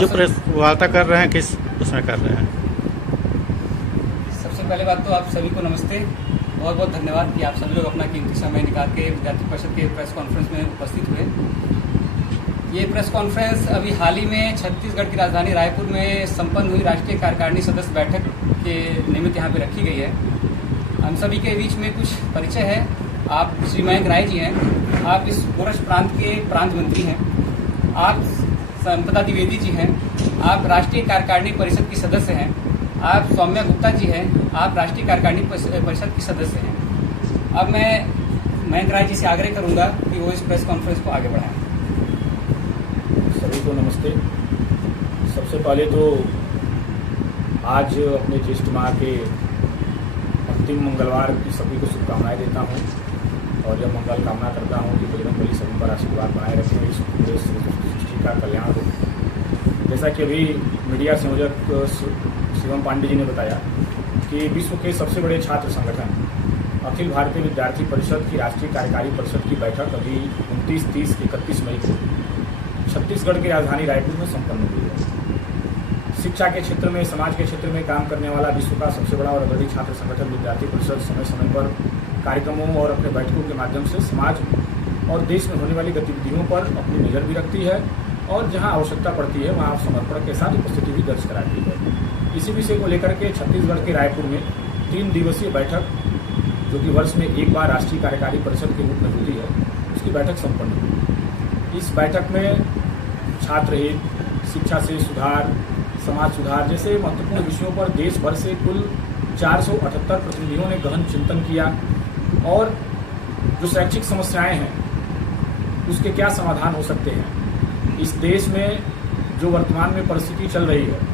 जो प्रेस वार्ता कर रहे हैं किस उसमें कर रहे हैं? सबसे पहले बात तो आप सभी को नमस्ते। बहुत बहुत धन्यवाद कि आप सभी लोग अपना कीमती समय निकाल के विद्यार्थी परिषद के प्रेस कॉन्फ्रेंस में उपस्थित हुए। ये प्रेस कॉन्फ्रेंस अभी हाल ही में छत्तीसगढ़ की राजधानी रायपुर में संपन्न हुई राष्ट्रीय कार्यकारिणी सदस्य बैठक के निमित्त यहाँ पे रखी गई है। हम सभी के बीच में कुछ परिचय है। आप श्री मयंक राय जी हैं, आप इस गोरक्ष प्रांत के प्रांत मंत्री हैं। आप संपदा द्विवेदी जी हैं, आप राष्ट्रीय कार्यकारिणी परिषद की सदस्य हैं। आप सौम्या गुप्ता जी हैं, आप राष्ट्रीय कार्यकारिणी परिषद की सदस्य हैं। अब मैं मयंक राय जी से आग्रह करूंगा कि वो इस प्रेस कॉन्फ्रेंस को आगे बढ़ाएं। सभी को नमस्ते। सबसे पहले तो आज अपने ज्येष्ठ माह के अंतिम मंगलवार की सभी को शुभकामनाएं देता हूं और यह मंगल कामना करता हूं कि बजरंगबली सभी पर आशीर्वाद बनाए रखें, इस पूरे सृष्टि का कल्याण हो। जैसा कि अभी मीडिया संयोजक शिवम पांडे जी ने बताया कि विश्व के सबसे बड़े छात्र संगठन अखिल भारतीय विद्यार्थी परिषद की राष्ट्रीय कार्यकारी परिषद की बैठक अभी 29, 30, 31 मई को छत्तीसगढ़ की राजधानी रायपुर में संपन्न हुई है। शिक्षा के क्षेत्र में, समाज के क्षेत्र में काम करने वाला विश्व का सबसे बड़ा और अग्रणी छात्र संगठन विद्यार्थी परिषद समय समय पर कार्यक्रमों और अपने बैठकों के माध्यम से समाज और देश में होने वाली गतिविधियों पर अपनी नज़र भी रखती है और जहां आवश्यकता पड़ती है वहां समर्पण के साथ उपस्थिति भी दर्ज कराती है। इसी विषय को लेकर के छत्तीसगढ़ के रायपुर में 3 दिवसीय बैठक, जो कि वर्ष में एक बार राष्ट्रीय कार्यकारी परिषद के रूप में होती है, उसकी बैठक संपन्न हुई। इस बैठक में छात्र हित, शिक्षा से सुधार, समाज सुधार जैसे महत्वपूर्ण विषयों पर देश भर से कुल 478 प्रतिनिधियों ने गहन चिंतन किया और जो शैक्षिक समस्याएं हैं उसके क्या समाधान हो सकते हैं, इस देश में जो वर्तमान में परिस्थिति चल रही है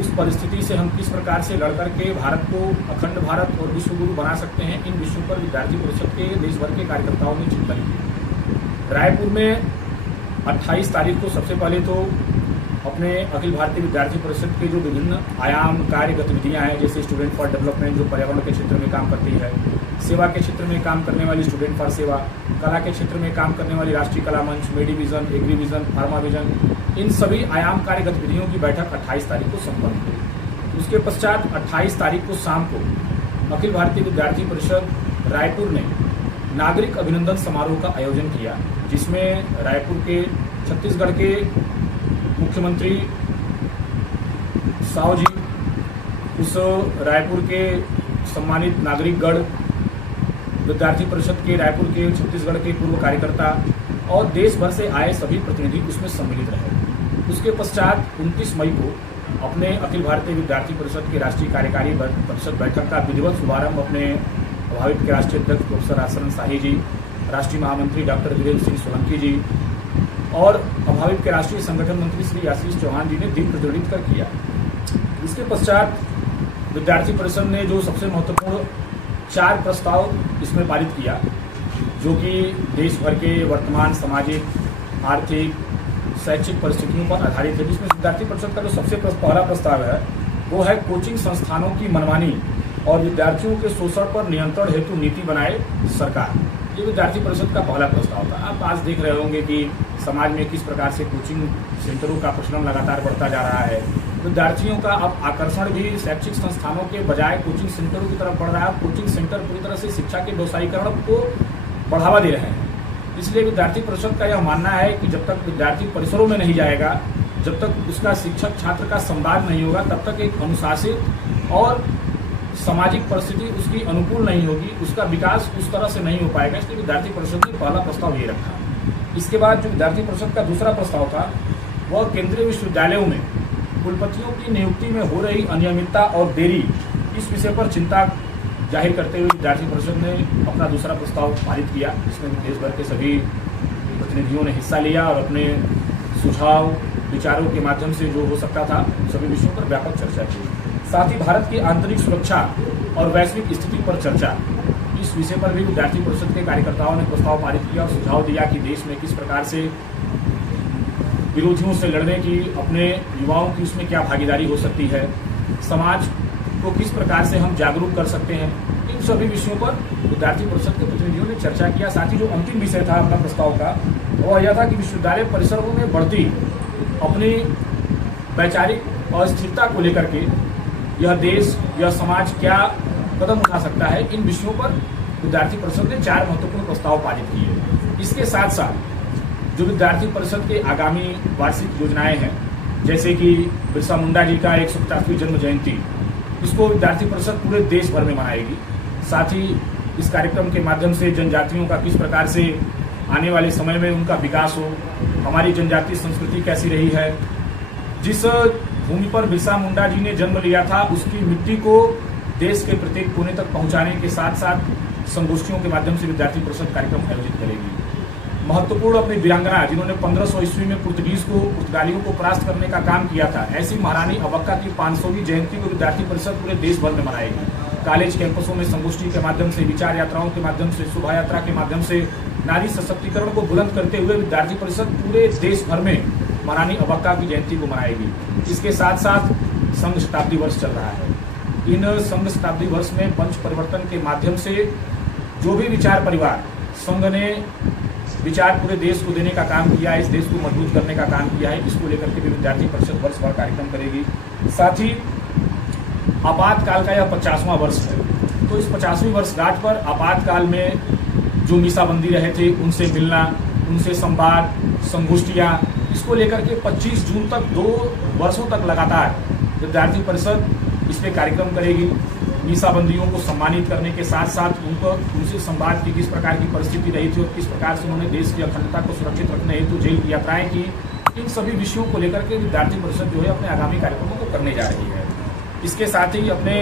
उस परिस्थिति से हम किस प्रकार से लड़कर के भारत को अखंड भारत और विश्व गुरु बना सकते हैं, इन विषयों पर विद्यार्थी परिषद के देश भर के कार्यकर्ताओं ने चिंतन किया। रायपुर में 28 तारीख को सबसे पहले तो अपने अखिल भारतीय विद्यार्थी परिषद के जो विभिन्न आयाम कार्य गतिविधियां हैं, जैसे स्टूडेंट फॉर डेवलपमेंट जो पर्यावरण के क्षेत्र में काम करती है, सेवा के क्षेत्र में काम करने वाली स्टूडेंट फॉर सेवा, कला के क्षेत्र में काम करने वाली राष्ट्रीय कला मंच, मेडिविजन, एग्रीविजन, फार्माविजन, इन सभी आयाम कार्य गतिविधियों की बैठक 28 तारीख को संपन्न हुई। उसके पश्चात 28 तारीख को शाम को अखिल भारतीय विद्यार्थी परिषद रायपुर ने नागरिक अभिनंदन समारोह का आयोजन किया, जिसमें रायपुर के छत्तीसगढ़ के मुख्यमंत्री साव जी, उस रायपुर के सम्मानित नागरिकगण, विद्यार्थी परिषद के रायपुर के छत्तीसगढ़ के पूर्व कार्यकर्ता और देश भर से आए सभी प्रतिनिधि उसमें सम्मिलित रहे। उसके पश्चात 29 मई को अपने अखिल भारतीय विद्यार्थी परिषद की राष्ट्रीय कार्यकारी परिषद बैठक का विधिवत शुभारंभ अपने अभावित के राष्ट्रीय अध्यक्ष प्रोफेसर राजशरण शाही जी, राष्ट्रीय महामंत्री डॉक्टर वीरेंद्र सिंह सोलंकी जी और अभावित के राष्ट्रीय संगठन मंत्री श्री आशीष चौहान जी ने दीप प्रज्वलित कर किया। इसके पश्चात विद्यार्थी परिषद ने जो सबसे महत्वपूर्ण 4 प्रस्ताव इसमें पारित किया, जो कि देश भर के वर्तमान सामाजिक, आर्थिक, शैक्षिक परिस्थितियों पर आधारित है। जिसमें विद्यार्थी परिषद का जो सबसे पहला प्रस्ताव है वो है कोचिंग संस्थानों की मनमानी और विद्यार्थियों के शोषण पर नियंत्रण हेतु नीति बनाए सरकार। ये विद्यार्थी परिषद का पहला प्रस्ताव था। आप आज देख रहे होंगे कि समाज में किस प्रकार से कोचिंग सेंटरों का प्रचलन लगातार बढ़ता जा रहा है। विद्यार्थियों का अब आकर्षण भी शैक्षिक संस्थानों के बजाय कोचिंग सेंटरों की तरफ बढ़ रहा है। कोचिंग सेंटर पूरी तरह से शिक्षा के व्यवसायीकरण को बढ़ावा दे रहे हैं। इसलिए विद्यार्थी परिषद का यह मानना है कि जब तक विद्यार्थी परिसरों में नहीं जाएगा, जब तक उसका शिक्षक छात्र का संवाद नहीं होगा, तब तक एक अनुशासित और सामाजिक परिस्थिति उसकी अनुकूल नहीं होगी, उसका विकास उस तरह से नहीं हो पाएगा। इसलिए विद्यार्थी परिषद ने पहला प्रस्ताव ये रखा। इसके बाद जो विद्यार्थी परिषद का दूसरा प्रस्ताव था वह केंद्रीय विश्वविद्यालयों में कुलपतियों की नियुक्ति में हो रही अनियमितता और देरी, इस विषय पर चिंता जाहिर करते हुए विद्यार्थी परिषद ने अपना दूसरा प्रस्ताव पारित किया, जिसमें देश भर के सभी प्रतिनिधियों ने हिस्सा लिया और अपने सुझाव विचारों के माध्यम से जो हो सकता था सभी विषयों पर व्यापक चर्चा की। साथ ही भारत की आंतरिक सुरक्षा और वैश्विक स्थिति पर चर्चा, इस विषय पर भी विद्यार्थी परिषद के कार्यकर्ताओं ने प्रस्ताव पारित किया और सुझाव दिया कि देश में किस प्रकार से विरोधियों से लड़ने की अपने युवाओं की उसमें क्या भागीदारी हो सकती है, समाज को किस प्रकार से हम जागरूक कर सकते हैं। इन सभी विषयों पर विद्यार्थी परिषद के प्रतिनिधियों ने चर्चा किया। साथ ही जो अंतिम विषय था अपना प्रस्ताव का वह यह था कि विश्वविद्यालय परिसरों में बढ़ती अपनी वैचारिक अस्थिरता को लेकर के यह देश, यह समाज क्या कदम उठा सकता है, इन विषयों पर विद्यार्थी परिषद ने 4 महत्वपूर्ण प्रस्ताव पारित किए। इसके साथ साथ जो विद्यार्थी परिषद के आगामी वार्षिक योजनाएं हैं, जैसे कि बिरसा मुंडा जी का 150वीं जन्म जयंती, इसको विद्यार्थी परिषद पूरे देश भर में मनाएगी। साथ ही इस कार्यक्रम के माध्यम से जनजातियों का किस प्रकार से आने वाले समय में उनका विकास हो, हमारी जनजातीय संस्कृति कैसी रही है, जिस भूमि पर बिरसा मुंडा जी ने जन्म लिया था उसकी मिट्टी को देश के प्रत्येक कोने तक पहुंचाने के साथ साथ संगोष्ठियों के माध्यम से विद्यार्थी परिषद कार्यक्रम आयोजित करेगी। महत्वपूर्ण अपनी वीरांगना, जिन्होंने 1500 ईस्वी में पुर्तगालियों को परास्त करने का काम किया था, ऐसी महारानी अबक्का की 500वीं जयंती को विद्यार्थी परिषद पूरे देश भर में मनाएगी। कॉलेज कैंपसों में संगोष्ठी के माध्यम से, विचार यात्राओं के माध्यम से, शोभा यात्रा के माध्यम से नारी सशक्तिकरण को बुलंद करते हुए विद्यार्थी परिषद पूरे देश भर में महारानी अबक्का की जयंती को मनाएगी। इसके साथ साथ संघ शताब्दी वर्ष चल रहा है। इन संघ शताब्दी वर्ष में पंच परिवर्तन के माध्यम से जो भी विचार परिवार संघ ने विचार पूरे देश को देने का काम किया है, इस देश को मजबूत करने का काम किया है, इसको लेकर के भी विद्यार्थी परिषद वर्ष भर कार्यक्रम करेगी। साथ ही आपातकाल का यह 50वां वर्ष है, तो इस 50वीं वर्षगांठ पर आपातकाल में जो मीसाबंदी रहे थे उनसे मिलना, उनसे संवाद, संगोष्ठियाँ, इसको लेकर के 25 जून तक 2 वर्षों तक लगातार विद्यार्थी परिषद इस पर कार्यक्रम करेगी। मीसाबंदियों को सम्मानित करने के साथ साथ उनसे संवाद की किस प्रकार की परिस्थिति रही थी और किस प्रकार से उन्होंने देश की अखंडता को सुरक्षित रखने हेतु जेल की यात्राएं की, इन सभी विषयों को लेकर के विद्यार्थी परिषद जो है अपने आगामी कार्यक्रमों को करने जा रही है। इसके साथ ही अपने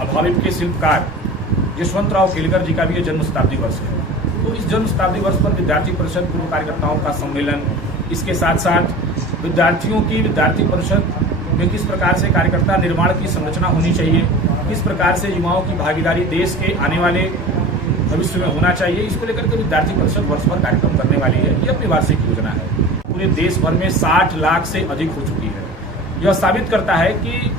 अभाविप के शिल्पकार यशवंतराव केलकर जी का भी जन्म शताब्दी वर्ष है, तो इस जन्म शताब्दी वर्ष पर विद्यार्थी परिषद पूर्व कार्यकर्ताओं का सम्मेलन, इसके साथ साथ विद्यार्थियों की विद्यार्थी परिषद में किस प्रकार से कार्यकर्ता निर्माण की संरचना होनी चाहिए, किस प्रकार से युवाओं की भागीदारी देश के आने वाले भविष्य में होना चाहिए, इसको लेकर के विद्यार्थी परिषद वर्ष भर कार्यक्रम करने वाली है। ये अपनी वार्षिक योजना है। पूरे देश भर में 60 लाख से अधिक हो चुकी है। यह साबित करता है कि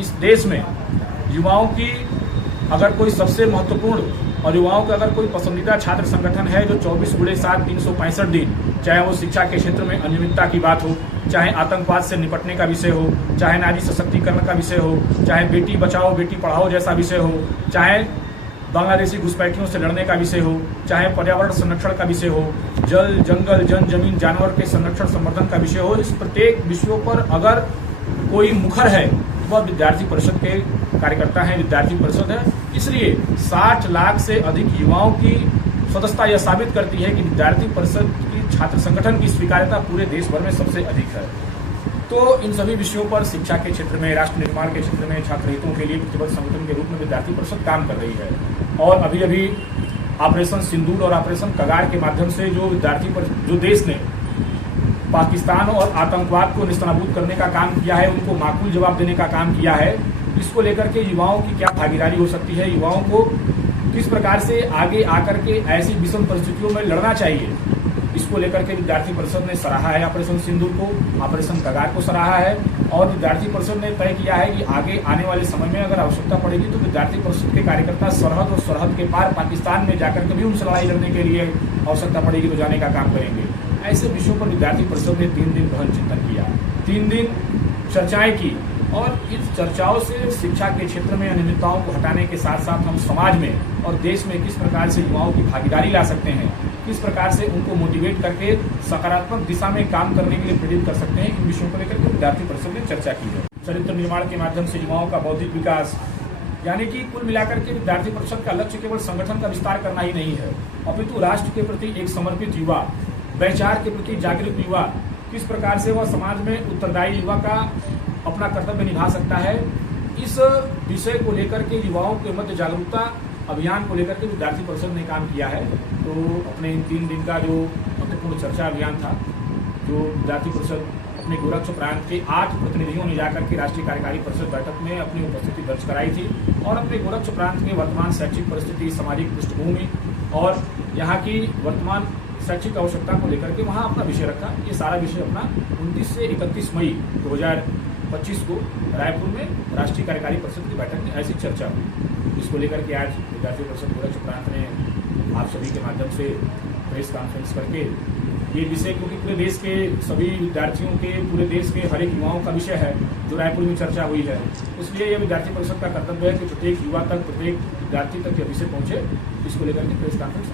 इस देश में युवाओं की अगर कोई सबसे महत्वपूर्ण और युवाओं का अगर कोई पसंदीदा छात्र संगठन है जो 24/7 365 दिन, चाहे वो शिक्षा के क्षेत्र में अनियमितता की बात हो, चाहे आतंकवाद से निपटने का विषय हो, चाहे नारी सशक्तिकरण का विषय हो, चाहे बेटी बचाओ बेटी पढ़ाओ जैसा विषय हो, चाहे बांग्लादेशी घुसपैठियों से लड़ने का विषय हो, चाहे पर्यावरण संरक्षण का विषय हो, जल जंगल जन जमीन जानवर के संरक्षण संवर्धन का विषय हो, इस प्रत्येक विषयों पर अगर कोई मुखर है वह विद्यार्थी परिषद के कार्यकर्ता हैं, विद्यार्थी परिषद है। इसलिए 60 लाख से अधिक युवाओं की सदस्यता यह साबित करती है कि विद्यार्थी परिषद की छात्र संगठन की स्वीकार्यता पूरे देश भर में सबसे अधिक है। तो इन सभी विषयों पर शिक्षा के क्षेत्र में, राष्ट्र निर्माण के क्षेत्र में, छात्र हितों के लिए प्रतिबद्ध संगठन के रूप में विद्यार्थी परिषद काम कर रही है। और अभी अभी ऑपरेशन सिंदूर और ऑपरेशन कगार के माध्यम से जो देश ने पाकिस्तान और आतंकवाद को निस्तानाबूद करने का काम किया है, उनको माकूल जवाब देने का काम किया है, इसको लेकर के युवाओं की क्या भागीदारी हो सकती है, युवाओं को किस प्रकार से आगे आकर के ऐसी विषम परिस्थितियों में लड़ना चाहिए, इसको लेकर के विद्यार्थी परिषद ने सराहा है। ऑपरेशन सिंदूर को, ऑपरेशन कगार को सराहा है और विद्यार्थी परिषद ने तय किया है कि आगे आने वाले समय में अगर आवश्यकता पड़ेगी तो विद्यार्थी परिषद के कार्यकर्ता सरहद और सरहद के पार पाकिस्तान में जाकर के भी उनसे लड़ाई लड़ने के लिए आवश्यकता पड़ेगी तो जाने का काम करेंगे। ऐसे विषयों पर विद्यार्थी परिषद ने 3 दिन गहन चिंतन किया, 3 दिन चर्चाएं की और इस चर्चाओं से शिक्षा के क्षेत्र में अनियमितताओं को हटाने के साथ साथ हम समाज में और देश में किस प्रकार से युवाओं की भागीदारी ला सकते हैं, किस प्रकार से उनको मोटिवेट करके सकारात्मक दिशा में काम करने के लिए प्रेरित कर सकते हैं, इन विषयों को लेकर के विद्यार्थी परिषद ने चर्चा की है। चरित्र निर्माण के माध्यम से युवाओं का बौद्धिक विकास, यानी कि कुल मिलाकर के विद्यार्थी परिषद का लक्ष्य केवल संगठन का विस्तार करना ही नहीं है, अपितु राष्ट्र के प्रति एक समर्पित युवा, वैचार के प्रति जागरूक युवा, किस प्रकार से वह समाज में उत्तरदायी युवा का अपना कर्तव्य निभा सकता है, इस विषय को लेकर के युवाओं के मध्य जागरूकता अभियान को लेकर के विद्यार्थी परिषद ने काम किया है। तो अपने इन 3 दिन का जो महत्वपूर्ण चर्चा अभियान था, जो विद्यार्थी परिषद अपने गोरक्ष प्रांत के 8 प्रतिनिधियों ने जाकर के राष्ट्रीय कार्यकारी परिषद बैठक में अपनी उपस्थिति दर्ज कराई थी और अपने गोरक्ष प्रांत के वर्तमान शैक्षिक परिस्थिति, सामाजिक पृष्ठभूमि और यहाँ की वर्तमान शैक्षिक आवश्यकता को लेकर के वहाँ अपना विषय रखा। ये सारा विषय अपना 29 से 31 मई 2025 को रायपुर में राष्ट्रीय कार्यकारी परिषद की बैठक में ऐसी चर्चा हुई। इसको लेकर के आज विद्यार्थी परिषद गोरक्ष प्रांत ने आप सभी के माध्यम से प्रेस कॉन्फ्रेंस करके ये विषय क्योंकि पूरे देश के सभी विद्यार्थियों के, पूरे देश के हर एक युवाओं का विषय है जो रायपुर में चर्चा हुई है, इसलिए ये विद्यार्थी परिषद का कर्तव्य है कि प्रत्येक युवा तक, प्रत्येक विद्यार्थी तक यह विषय पहुंचे। इसको लेकर के प्रेस कॉन्फ्रेंस